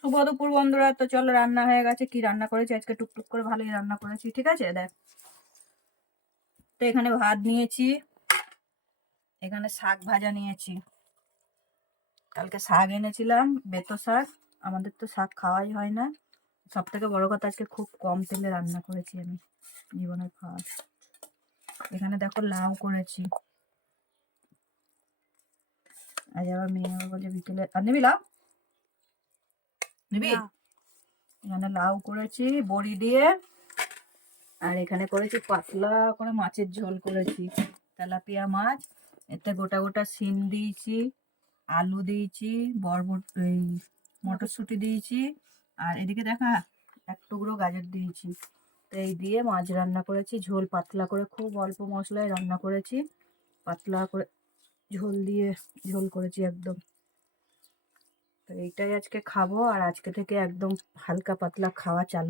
শুভ দুপুর বন্ধুরা। তো চলো, রান্না হয়ে গেছে। কি রান্না করেছি আজকে? টুকটুক করে ভালোই রান্না করেছি, ঠিক আছে? দেখ, তো এখানে ভাত নিয়েছি, এখানে শাক ভাজা নিয়েছি। কালকে শাক এনেছিলাম, বেতো শাক। আমাদের তো শাক খাওয়াই হয় না। সব থেকে বড় কথা, আজকে খুব কম তেলে রান্না করেছি আমি, জীবনের ফার্স্ট। এখানে দেখো লাউ করেছি। আজ আবার মেয়ে আমার বলছে বিকেলে আর নিবি লাউ, নিবি? না। এখানে লাউ করেছি বড়ি দিয়ে। আর এখানে করেছি পাতলা করে মাছের ঝোল করেছি, তেলাপিয়া মাছ। এতে গোটা গোটা শিম দিয়েছি, আলু দিয়েছি, এই মটরশুঁটি দিয়েছি। আর এদিকে দেখা, এক টুকরো গাজর দিয়েছি। তো এই দিয়ে মাছ রান্না করেছি, ঝোল পাতলা করে, খুব অল্প মশলায় রান্না করেছি। পাতলা করে ঝোল দিয়ে ঝোল করেছি একদম। তো এইটাই আজকে খাবো, আর আজকে থেকে একদম হালকা পাতলা খাওয়া চালু।